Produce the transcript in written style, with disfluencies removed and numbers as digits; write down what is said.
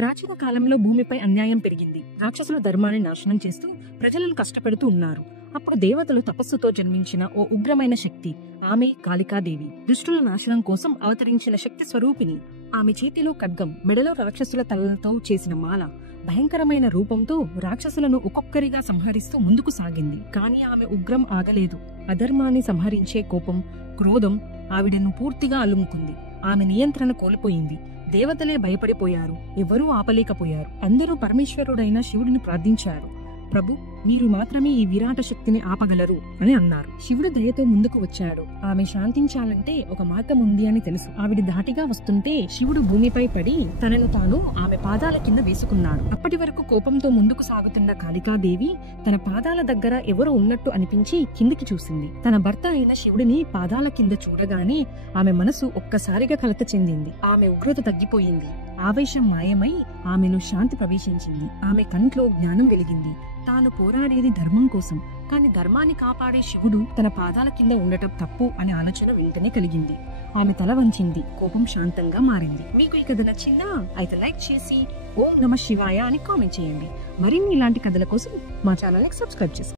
ప్రాచీన కాలంలో భూమిపై అన్యాయం పెరిగింది. రాక్షసుల ధర్మాన్ని నాశనం చేస్తూ ప్రజలను కష్టపెడుతూ ఉన్నారు. అప్పుడు దేవతలు తపస్సుతో జన్మించిన ఓ ఉగ్రమైన శక్తి, ఆమె కాళికాదేవి. దుష్టుల నాశనం కోసం అవతరించిన శక్తి స్వరూపిణి. ఆమె చేతిలో ఖడ్గం, మెడలో రాక్షసుల తలలతో చేసిన మాల. భయంకరమైన రూపంతో రాక్షసులను ఒక్కొక్కరిగా సంహరిస్తూ ముందుకు సాగింది. కానీ ఆమె ఉగ్రం ఆగలేదు. అధర్మాన్ని సంహరించే కోపం, క్రోధం ఆవిడను పూర్తిగా అలుముకుంది. ఆమె నియంత్రణ కోల్పోయింది. దేవతలే భయపడిపోయారు. ఎవరూ ఆపలేకపోయారు. అందరూ పరమేశ్వరుడైన శివుడిని ప్రార్థించారు. ప్రభు, మీరు మాత్రమే ఈ విరాట శక్తిని ఆపగలరు అని అన్నారు. శివుడు దయతో ముందుకు వచ్చాడు. ఆమె శాంతించాలంటే ఒక మార్గం ఉంది అని తెలుసు. ఆవిడ ధాటిగా వస్తుంటే శివుడు భూమిపై పడి తనను తాను ఆమె పాదాల కింద వేసుకున్నాడు. అప్పటి వరకు కోపంతో ముందుకు సాగుతున్న కాళికాదేవి తన పాదాల దగ్గర ఎవరో ఉన్నట్టు అనిపించి కిందికి చూసింది. తన భర్త అయిన శివుడిని పాదాల కింద చూడగానే ఆమె మనసు ఒక్కసారిగా కలత చెందింది. ఆమె ఉగ్రత తగ్గిపోయింది. ఆవేశం మాయమై ఆమెను శాంతి ప్రవేశించింది. ఆమె కంట్లో జ్ఞానం వెలిగింది. తాను పోరాడేది ధర్మం కోసం, కానీ ధర్మాన్ని కాపాడే శివుడు తన పాదాల కింద ఉండటం తప్పు అనే ఆలోచన వెంటనే కలిగింది. ఆమె తల వంచింది. కోపం శాంతంగా మారింది. మీకు ఈ కథ నచ్చిందా? అయితే లైక్ చేసి ఓం నమః శివాయ అని కామెంట్ చేయండి. మరిన్ని ఇలాంటి కథల కోసం మా ఛానల్ ని సబ్స్క్రైబ్ చేసుకోండి.